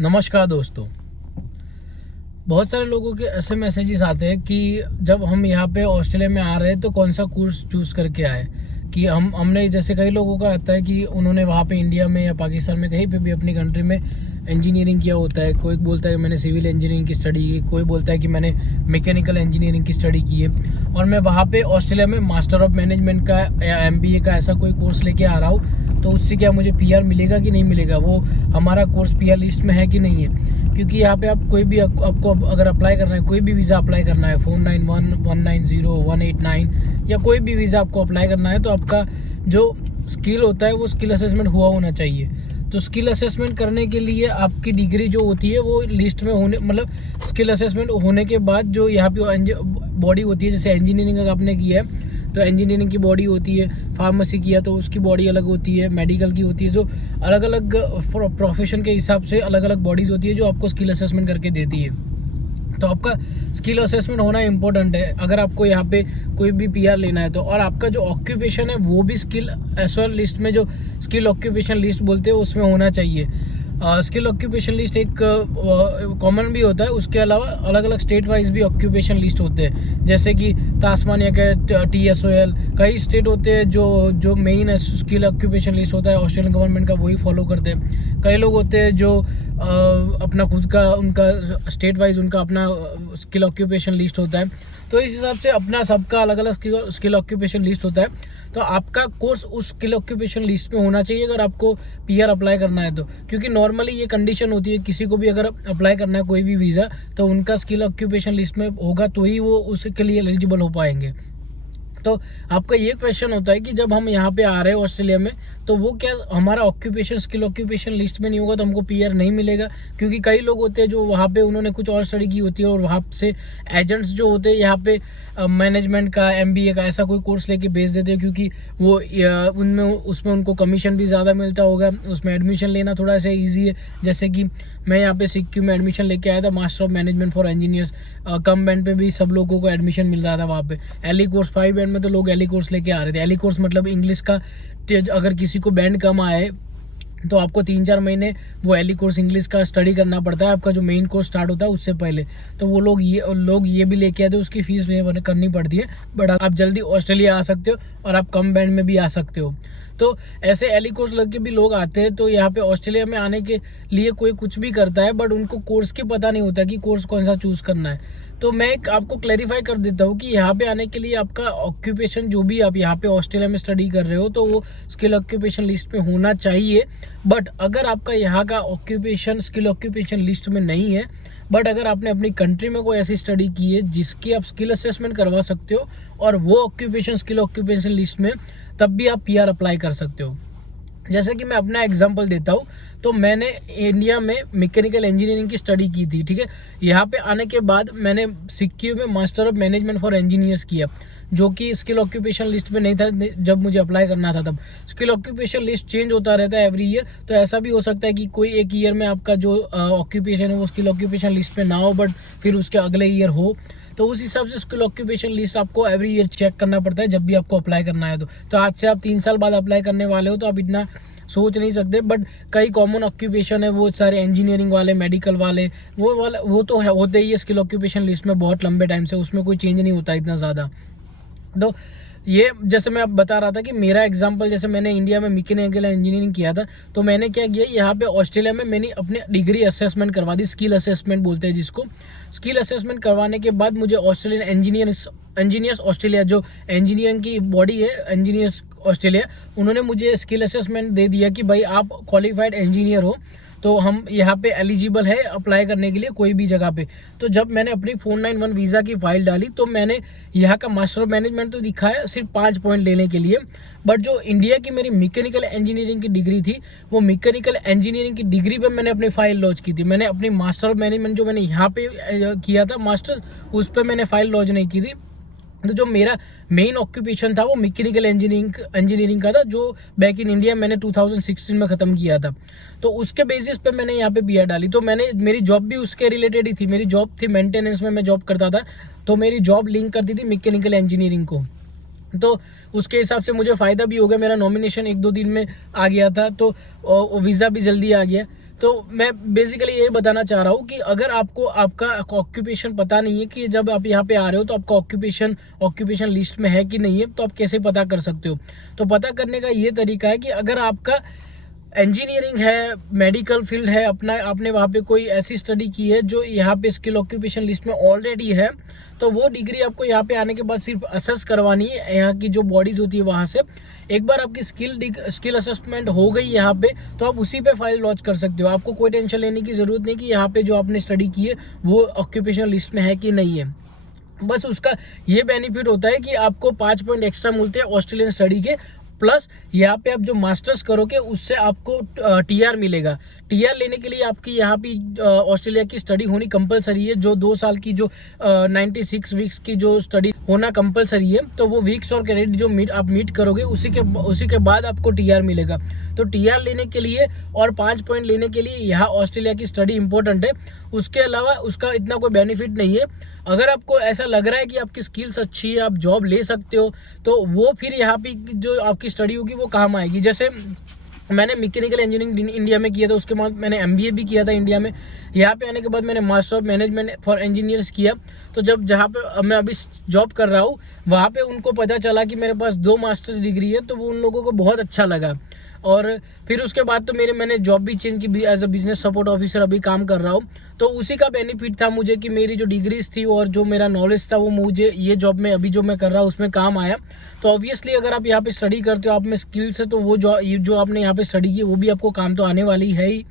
नमस्कार दोस्तों। बहुत सारे लोगों के ऐसे मैसेजेस आते हैं कि जब हम यहाँ पे ऑस्ट्रेलिया में आ रहे हैं तो कौन सा कोर्स चूज़ करके आए। कि हमने जैसे कई लोगों का आता है कि उन्होंने वहाँ पे इंडिया में या पाकिस्तान में कहीं पे भी अपनी कंट्री में इंजीनियरिंग किया होता है। कोई बोलता है कि मैंने सिविल इंजीनियरिंग की स्टडी की, कोई बोलता है कि मैंने मैकेनिकल इंजीनियरिंग की स्टडी की है और मैं वहाँ पे ऑस्ट्रेलिया में मास्टर ऑफ मैनेजमेंट का या MBA का ऐसा कोई कोर्स लेके आ रहा हूँ। तो उससे क्या मुझे PR मिलेगा कि नहीं मिलेगा, वो हमारा कोर्स PR लिस्ट में है कि नहीं है। क्योंकि यहाँ पे आप कोई भी आपको अगर अप्लाई करना है, कोई भी वीज़ा अप्लाई करना है, 491, 190, 189 या कोई भी वीज़ा आपको अप्लाई करना है, तो आपका जो स्किल होता है वो स्किल असेसमेंट हुआ होना चाहिए। तो स्किल असेसमेंट करने के लिए आपकी डिग्री जो होती है वो लिस्ट में होने, मतलब स्किल असेसमेंट होने के बाद जो यहाँ पे बॉडी होती है, जैसे इंजीनियरिंग अगर आपने किया है तो इंजीनियरिंग की बॉडी होती है, फार्मेसी किया तो उसकी बॉडी अलग होती है, मेडिकल की होती है, जो अलग अलग प्रोफेशन के हिसाब से अलग अलग बॉडीज़ होती है जो आपको स्किल असेसमेंट करके देती है। तो आपका स्किल असेसमेंट होना इम्पोर्टेंट है अगर आपको यहाँ पे कोई भी PR लेना है तो। और आपका जो ऑक्यूपेशन है वो भी स्किल एसओएल लिस्ट में, जो स्किल ऑक्यूपेशन लिस्ट बोलते हैं, उसमें होना चाहिए। स्किल ऑक्यूपेशन लिस्ट एक कॉमन भी होता है, उसके अलावा अलग अलग स्टेट वाइज भी ऑक्यूपेशन लिस्ट होते हैं, जैसे कि तास्मानिया का TSOL। कई स्टेट होते हैं जो मेन स्किल ऑक्यूपेशन लिस्ट होता है ऑस्ट्रेलियन गवर्नमेंट का, वही फॉलो करते हैं। कई लोग होते हैं जो अपना खुद का, उनका स्टेट वाइज उनका अपना स्किल ऑक्यूपेशन लिस्ट होता है। तो इस हिसाब से अपना सबका अलग अलग स्किल ऑक्यूपेशन लिस्ट होता है। तो आपका कोर्स उस स्किल ऑक्यूपेशन लिस्ट में होना चाहिए अगर आपको PR अप्लाई करना है तो। क्योंकि नॉर्मली ये कंडीशन होती है, किसी को भी अगर अप्लाई करना है कोई भी वीज़ा, तो उनका स्किल ऑक्यूपेशन लिस्ट में होगा तो ही वो उसके लिए एलिजिबल हो पाएंगे। तो आपका ये क्वेश्चन होता है कि जब हम यहाँ पे आ रहे हैं ऑस्ट्रेलिया में, तो वो क्या हमारा ऑक्यूपेशन स्किल ऑक्यूपेशन लिस्ट में नहीं होगा तो हमको PR नहीं मिलेगा। क्योंकि कई लोग होते हैं जो वहाँ पे उन्होंने कुछ और स्टडी की होती है और वहाँ से एजेंट्स जो होते हैं यहाँ पे मैनेजमेंट का, MBA का ऐसा कोई कोर्स लेके भेज देते हैं, क्योंकि वो उसमें उनको कमीशन भी ज़्यादा मिलता होगा, उसमें एडमिशन लेना थोड़ा सा ईजी है। जैसे कि मैं यहाँ पे CQ में एडमिशन लेके आया था, master of management for engineers. Come band पे भी सब लोगों को एडमिशन मिल रहा था वहाँ पे। एली कोर्स 5 बैंड में तो लोग एली कोर्स लेके आ रहे थे। एली कोर्स मतलब इंग्लिश का, अगर किसी को बैंड कम आए तो आपको 3-4 महीने वो एली कोर्स इंग्लिश का स्टडी करना पड़ता है, आपका जो मेन कोर्स स्टार्ट होता है उससे पहले। तो वो लोग ये भी लेके आते हैं, उसकी फीस पे करनी पड़ती है। बट आप जल्दी ऑस्ट्रेलिया आ सकते हो और आप कम बैंड में भी आ सकते हो। तो ऐसे एली कोर्स लग के भी लोग आते हैं। तो यहाँ पे ऑस्ट्रेलिया में आने के लिए कोई कुछ भी करता है, बट उनको कोर्स की पता नहीं होता कि कोर्स कौन सा चूज़ करना है। तो मैं आपको क्लैरिफाई कर देता हूँ कि यहाँ पे आने के लिए आपका ऑक्यूपेशन, जो भी आप यहाँ पे ऑस्ट्रेलिया में स्टडी कर रहे हो, तो वो स्किल ऑक्यूपेशन लिस्ट में होना चाहिए। बट अगर आपका यहाँ का ऑक्यूपेशन स्किल ऑक्यूपेशन लिस्ट में नहीं है, बट अगर आपने अपनी कंट्री में कोई ऐसी स्टडी की है जिसकी आप स्किल असेसमेंट करवा सकते हो और वो ऑक्यूपेशन स्किल ऑक्यूपेशन लिस्ट में, तब भी आप PR अप्लाई कर सकते हो। जैसे कि मैं अपना एग्जांपल देता हूँ, तो मैंने इंडिया में मैकेनिकल इंजीनियरिंग की स्टडी की थी, ठीक है। यहाँ पे आने के बाद मैंने CQ में master of management for engineers किया, जो कि स्किल ऑक्यूपेशन लिस्ट में नहीं था जब मुझे अप्लाई करना था। तब स्किल ऑक्यूपेशन लिस्ट चेंज होता रहता है एवरी ईयर, तो ऐसा भी हो सकता है कि कोई एक ईयर में आपका जो ऑक्यूपेशन है वो स्किल ऑक्यूपेशन लिस्ट में ना हो, बट फिर उसके अगले ईयर हो। तो उस हिसाब से स्किल ऑक्यूपेशन लिस्ट आपको एवरी ईयर चेक करना पड़ता है जब भी आपको अप्लाई करना है। तो आज से आप 3 साल बाद अप्लाई करने वाले हो तो आप इतना सोच नहीं सकते। बट कई कॉमन ऑक्यूपेशन है, वो सारे इंजीनियरिंग वाले, मेडिकल वाले, वो तो है, होते ही है स्किल ऑक्यूपेशन लिस्ट में बहुत लंबे टाइम से, उसमें कोई चेंज नहीं होता इतना ज़्यादा। तो ये जैसे मैं अब बता रहा था कि मेरा एग्जांपल, जैसे मैंने इंडिया में मैकेनिकल इंजीनियरिंग किया था, तो मैंने क्या किया, यहाँ पे ऑस्ट्रेलिया में मैंने अपने डिग्री असेसमेंट करवा दी, स्किल असेसमेंट बोलते हैं जिसको। स्किल असेसमेंट करवाने के बाद मुझे ऑस्ट्रेलियन इंजीनियर्स ऑस्ट्रेलिया, जो इंजीनियरिंग की बॉडी है इंजीनियर्स ऑस्ट्रेलिया, उन्होंने मुझे स्किल असेसमेंट दे दिया कि भाई आप क्वालिफाइड इंजीनियर हो, तो हम यहाँ पे एलिजिबल है अप्लाई करने के लिए कोई भी जगह पे। तो जब मैंने अपनी 491 वीज़ा की फाइल डाली, तो मैंने यहाँ का मास्टर ऑफ मैनेजमेंट तो दिखाया सिर्फ 5 पॉइंट लेने के लिए, बट जो इंडिया की मेरी मैकेनिकल इंजीनियरिंग की डिग्री थी, वो मैकेनिकल इंजीनियरिंग की डिग्री पे मैंने अपनी फाइल लॉन्च की थी। मैंने अपनी मास्टर ऑफ मैनेजमेंट जो मैंने यहाँ पे किया था मास्टर, उस पर मैंने फाइल लॉन्च नहीं की थी। तो जो मेरा मेन ऑक्यूपेशन था वो मैकेनिकल इंजीनियरिंग का था, जो बैक इन इंडिया मैंने 2016 में ख़त्म किया था। तो उसके बेसिस पे मैंने यहाँ पे PR डाली। तो मेरी जॉब भी उसके रिलेटेड ही थी। मेरी जॉब थी मेंटेनेंस में, मैं जॉब करता था, तो मेरी जॉब लिंक करती थी मैकेनिकल इंजीनियरिंग को। तो उसके हिसाब से मुझे फ़ायदा भी हो गया, मेरा नॉमिनेशन 1-2 दिन में आ गया था, तो वीज़ा भी जल्दी आ गया। तो मैं बेसिकली यही बताना चाह रहा हूँ कि अगर आपको आपका ऑक्यूपेशन पता नहीं है कि जब आप यहाँ पे आ रहे हो तो आपका ऑक्यूपेशन लिस्ट में है कि नहीं है, तो आप कैसे पता कर सकते हो। तो पता करने का ये तरीका है कि अगर आपका इंजीनियरिंग है, मेडिकल फील्ड है, अपना आपने वहाँ पे कोई ऐसी स्टडी की है जो यहाँ पे स्किल ऑक्यूपेशन लिस्ट में ऑलरेडी है, तो वो डिग्री आपको यहाँ पे आने के बाद सिर्फ असेस करवानी है। यहाँ की जो बॉडीज होती है वहाँ से एक बार आपकी स्किल असेसमेंट हो गई यहाँ पे, तो आप उसी पे फाइल लॉन्च कर सकते हो। आपको कोई टेंशन लेने की ज़रूरत नहीं कि यहाँ पे जो आपने स्टडी की है वो ऑक्यूपेशन लिस्ट में है कि नहीं है। बस उसका ये बेनिफिट होता है कि आपको 5 पॉइंट एक्स्ट्रा मिलते हैं ऑस्ट्रेलियन स्टडी के, प्लस यहाँ पे आप जो मास्टर्स करोगे उससे आपको टीआर मिलेगा। टीआर लेने के लिए आपकी यहाँ पे ऑस्ट्रेलिया की स्टडी होनी कंपलसरी है। जो 2 साल की जो 96 वीक्स की जो स्टडी होना कंपलसरी है, तो वो वीक्स और क्रेडिट जो आप मीट करोगे उसी के बाद आपको टीआर मिलेगा। तो टीआर लेने के लिए और 5 पॉइंट लेने के लिए यहाँ ऑस्ट्रेलिया की स्टडी इंपॉर्टेंट है। उसके अलावा उसका इतना कोई बेनिफिट नहीं है। अगर आपको ऐसा लग रहा है कि आपकी स्किल्स अच्छी है, आप जॉब ले सकते हो, तो वो फिर यहाँ पे जो आपकी स्टडी होगी वो काम आएगी। जैसे मैंने मैकेनिकल इंजीनियरिंग इंडिया में किया था, उसके बाद मैंने एमबीए भी किया था इंडिया में। यहाँ पे आने के बाद मैंने master of management for engineers किया। तो जब जहाँ पे मैं अभी जॉब कर रहा हूँ वहाँ पे उनको पता चला कि मेरे पास 2 मास्टर्स डिग्री है, तो वो उन लोगों को बहुत अच्छा लगा। और फिर उसके बाद तो मैंने जॉब भी चेंज की, as a business support officer अभी काम कर रहा हूँ। तो उसी का बेनिफिट था मुझे कि मेरी जो डिग्रीज थी और जो मेरा नॉलेज था वो मुझे ये जॉब में अभी जो मैं कर रहा हूँ उसमें काम आया। तो ऑब्वियसली अगर आप यहाँ पे स्टडी करते हो, आप में स्किल्स है, तो वो जो आपने यहाँ पे स्टडी की वो भी आपको काम तो आने वाली है ही।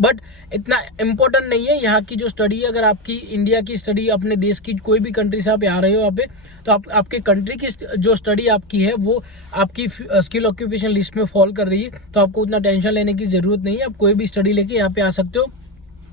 बट इतना इम्पोर्टेंट नहीं है यहाँ की जो स्टडी है। अगर आपकी इंडिया की स्टडी, अपने देश की कोई भी कंट्री से आप आ रहे हो यहाँ पे, तो आपके कंट्री की जो स्टडी आपकी है वो आपकी स्किल ऑक्यूपेशन लिस्ट में फॉल कर रही है, तो आपको उतना टेंशन लेने की ज़रूरत नहीं है। आप कोई भी स्टडी लेके यहाँ पे आ सकते हो।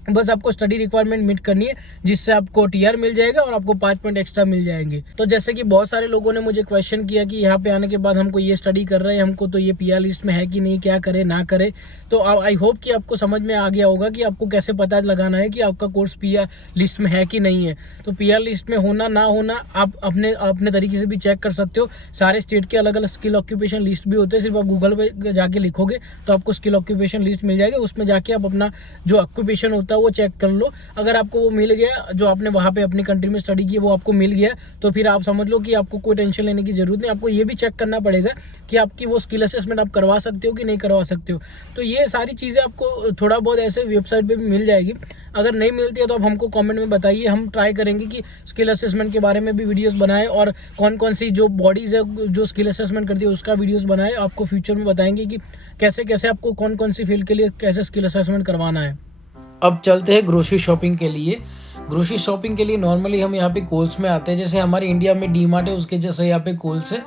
बस आपको स्टडी रिक्वायरमेंट मीट करनी है, जिससे आपको टीआर मिल जाएगा और आपको 5 पॉइंट एक्स्ट्रा मिल जाएंगे। तो जैसे कि बहुत सारे लोगों ने मुझे क्वेश्चन किया कि यहाँ पे आने के बाद हमको ये स्टडी कर रहे हैं, हमको तो ये पीआर लिस्ट में है कि नहीं, क्या करे ना करे। तो आई होप कि आपको समझ में आ गया होगा कि आपको कैसे पता लगाना है कि आपका कोर्स पीआर लिस्ट में है कि नहीं है। तो पीआर लिस्ट में होना ना होना आप अपने तरीके से भी चेक कर सकते हो। सारे स्टेट के अलग अलग स्किल ऑक्यूपेशन लिस्ट भी होते हैं। सिर्फ आप गूगल पे जाके लिखोगे तो आपको स्किल ऑक्यूपेशन लिस्ट मिल जाएगी। उसमें जाके आप अपना जो ऑक्यूपेशन होता है वो चेक कर लो। अगर आपको वो मिल गया, जो आपने वहाँ पे अपनी कंट्री में स्टडी की, वो आपको मिल गया, तो फिर आप समझ लो कि आपको कोई टेंशन लेने की जरूरत नहीं। आपको ये भी चेक करना पड़ेगा कि आपकी वो स्किल असेसमेंट आप करवा सकते हो कि नहीं करवा सकते हो। तो ये सारी चीज़ें आपको थोड़ा बहुत ऐसे वेबसाइट पे भी मिल जाएगी। अगर नहीं मिलती है तो आप हमको कमेंट में बताइए, हम ट्राई करेंगे कि स्किल असेसमेंट के बारे में भी वीडियोस बनाएं और कौन कौन सी जो बॉडीज़ है जो स्किल असेसमेंट करती है उसका वीडियोस बनाएं। आपको फ्यूचर में बताएंगे कि कैसे कैसे आपको कौन कौन सी फील्ड के लिए कैसे स्किल असेसमेंट करवाना है। अब चलते हैं ग्रोसरी शॉपिंग के लिए। ग्रोसरी शॉपिंग के लिए नॉर्मली हम यहाँ पे कोल्स में आते हैं। जैसे हमारे इंडिया में डीमार्ट है, उसके जैसे यहाँ पे कोल्स है,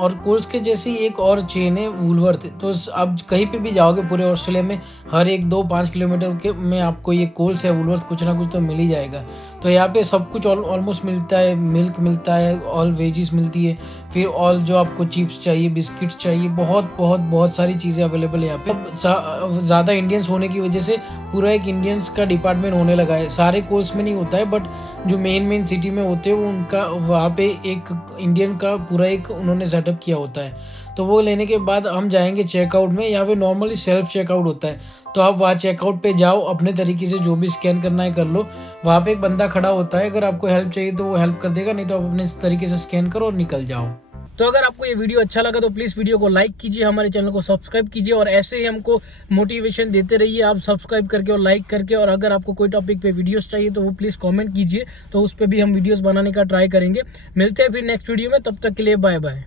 और कोल्स के जैसी एक और चेन है वूलवर्थ। तो आप कहीं पे भी जाओगे पूरे ऑस्ट्रेलिया में, हर 1-2-5 किलोमीटर के में आपको ये कोल्स या वूलवर्थ कुछ ना कुछ तो मिल ही जाएगा। तो यहाँ पे सब कुछ ऑलमोस्ट मिलता है। मिल्क मिलता है, ऑल वेजिस मिलती है, फिर ऑल जो आपको चिप्स चाहिए, बिस्किट्स चाहिए, बहुत सारी चीज़ें अवेलेबल है यहाँ पे। ज़्यादा इंडियंस होने की वजह से पूरा एक इंडियंस का डिपार्टमेंट होने लगा है। सारे कोल्स में नहीं होता है, बट जो मेन सिटी में होते हैं वो उनका वहाँ पे एक इंडियन का पूरा एक उन्होंने सेटअप किया होता है। तो वो लेने के बाद हम जाएंगे चेकआउट में। यहाँ पे नॉर्मली सेल्फ चेकआउट होता है, तो आप वहाँ चेकआउट पे जाओ, अपने तरीके से जो भी स्कैन करना है कर लो। वहाँ पे एक बंदा खड़ा होता है, अगर आपको हेल्प चाहिए तो वो हेल्प कर देगा, नहीं तो आप अपने तरीके से स्कैन करो और निकल जाओ। तो अगर आपको ये वीडियो अच्छा लगा तो प्लीज़ वीडियो को लाइक कीजिए, हमारे चैनल को सब्सक्राइब कीजिए और ऐसे ही हमको मोटिवेशन देते रहिए आप सब्सक्राइब करके और लाइक करके। और अगर आपको कोई टॉपिक पे वीडियोस चाहिए तो वो प्लीज़ कमेंट कीजिए, तो उस पर भी हम वीडियोस बनाने का ट्राई करेंगे। मिलते हैं फिर नेक्स्ट वीडियो में, तब तक के लिए बाय बाय।